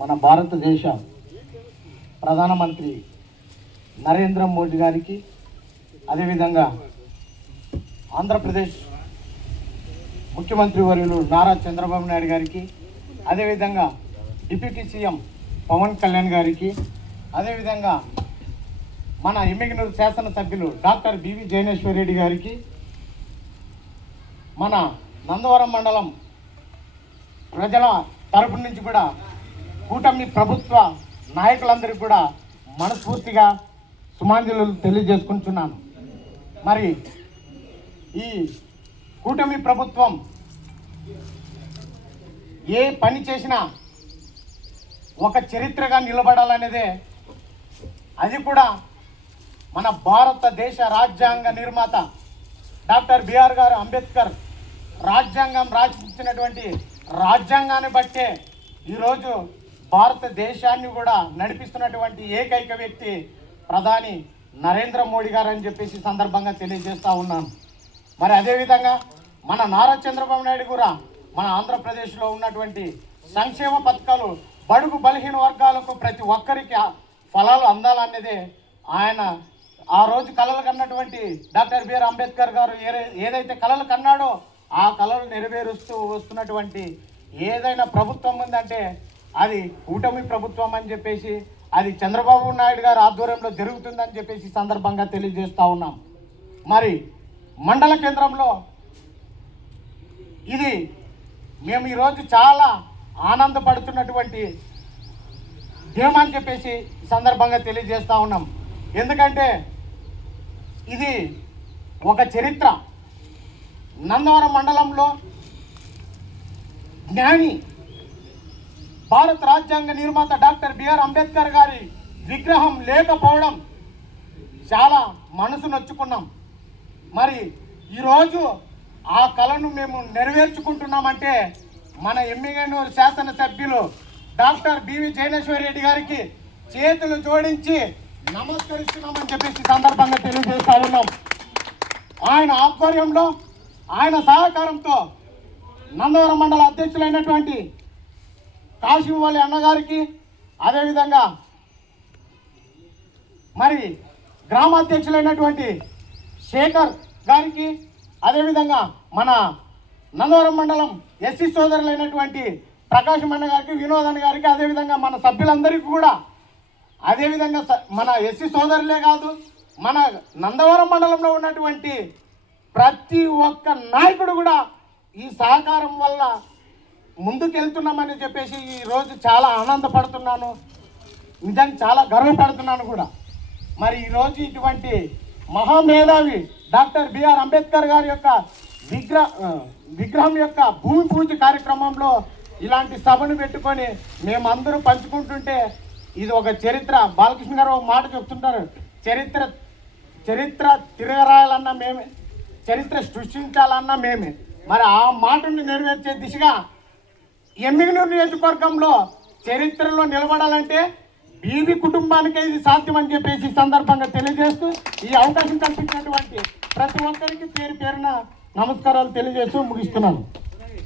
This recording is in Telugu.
మన భారతదేశ ప్రధానమంత్రి నరేంద్ర మోడీ గారికి, అదేవిధంగా ఆంధ్రప్రదేశ్ ముఖ్యమంత్రి వర్యులు నారా చంద్రబాబు నాయుడు గారికి, అదేవిధంగా డిప్యూటీ సీఎం పవన్ కళ్యాణ్ గారికి, అదేవిధంగా మన ఎమ్మిగనూరు శాసనసభ్యులు డాక్టర్ బివి జైనేశ్వర్ రెడ్డి గారికి, మన నందవరం మండలం ప్రజల తరపు నుంచి కూడా కూటమి ప్రభుత్వ నాయకులందరికీ కూడా మనస్ఫూర్తిగా సుమాంజలు తెలియజేసుకుంటున్నాను. మరి ఈ కూటమి ప్రభుత్వం ఏ పని చేసినా ఒక చరిత్రగా నిలబడాలనేదే, అది కూడా మన భారతదేశ రాజ్యాంగ నిర్మాత డాక్టర్ బిఆర్ గారు అంబేద్కర్ రాజ్యాంగం రాసిచ్చినటువంటి రాజ్యాంగాన్ని బట్టే ఈరోజు భారతదేశాన్ని కూడా నడిపిస్తున్నటువంటి ఏకైక వ్యక్తి ప్రధాని నరేంద్ర మోడీ గారు అని చెప్పేసి సందర్భంగా తెలియజేస్తూ ఉన్నాను. మరి అదేవిధంగా మన నారా చంద్రబాబు నాయుడు కూడా మన ఆంధ్రప్రదేశ్లో ఉన్నటువంటి సంక్షేమ పథకాలు బడుగు బలహీన వర్గాలకు ప్రతి ఒక్కరికి ఫలాలు అందాలనేదే ఆయన ఆ రోజు కలలు కన్నటువంటి డాక్టర్ బిఆర్ అంబేద్కర్ గారు ఏదైతే కలలు కన్నాడో ఆ కలలు నెరవేరుస్తూ వస్తున్నటువంటి ఏదైనా ప్రభుత్వం ఉందంటే అది కూటమి ప్రభుత్వం అని చెప్పేసి, అది చంద్రబాబు నాయుడు గారు ఆధ్వర్యంలో జరుగుతుందని చెప్పేసి సందర్భంగా తెలియజేస్తూ ఉన్నాం. మరి మండల కేంద్రంలో ఇది మేము ఈరోజు చాలా ఆనందపడుతున్నటువంటి దినం అని చెప్పేసి సందర్భంగా తెలియజేస్తూ ఉన్నాం. ఎందుకంటే ఇది ఒక చరిత్ర. నందవరం మండలంలో జ్ఞాని భారత రాజ్యాంగ నిర్మాత డాక్టర్ బిఆర్ అంబేద్కర్ గారి విగ్రహం లేకపోవడం చాలా మనసు నొచ్చుకున్నాం. మరి ఈరోజు ఆ కళను మేము నెరవేర్చుకుంటున్నామంటే మన ఎమ్మిగనూరు శాసనసభ్యులు డాక్టర్ బివి జైనేశ్వర్ రెడ్డి గారికి చేతులు జోడించి నమస్కరిస్తున్నామని చెప్పేసి సందర్భంగా తెలియజేస్తా ఉన్నాం. ఆయన ఆధ్వర్యంలో, ఆయన సహకారంతో నందవరం మండల అధ్యక్షులైనటువంటి కాశీవల్లి అన్నగారికి, అదేవిధంగా మరి గ్రామాధ్యక్షులైనటువంటి శేఖర్ గారికి, అదేవిధంగా మన నందవరం మండలం ఎస్సీ సోదరులైనటువంటి ప్రకాశం అన్న గారికి, వినోదన్ గారికి, అదేవిధంగా మన సభ్యులందరికీ కూడా, అదేవిధంగా మన ఎస్సీ సోదరులే కాదు మన నందవరం మండలంలో ఉన్నటువంటి ప్రతి ఒక్క నాయకుడు కూడా ఈ సహకారం వల్ల ముందుకెళ్తున్నామని చెప్పేసి ఈరోజు చాలా ఆనందపడుతున్నాను, నిజంగా చాలా గర్వపడుతున్నాను కూడా. మరి ఈరోజు ఇటువంటి మహామేధావి డాక్టర్ బిఆర్ అంబేద్కర్ గారి యొక్క విగ్రహం యొక్క భూమి పూజ కార్యక్రమంలో ఇలాంటి సభను పెట్టుకొని మేమందరూ పంచుకుంటుంటే ఇది ఒక చరిత్ర. బాలకృష్ణ గారు ఒక మాట చెప్తుంటారు, చరిత్ర తిరగరాయాలన్నా మేమే, చరిత్ర సృష్టించాలన్నా మేమే. మరి ఆ మాటను నెరవేర్చే దిశగా ఎమ్మిగనూరు నియోజకవర్గంలో చరిత్రలో నిలబడాలంటే బీవీ కుటుంబానికే ఇది సాధ్యమని చెప్పేసి సందర్భంగా తెలియజేస్తూ ఈ అవకాశం కల్పించినటువంటి ప్రతి ఒక్కరికి పేరు పేరున నమస్కారాలు తెలియజేస్తూ ముగిస్తున్నాను.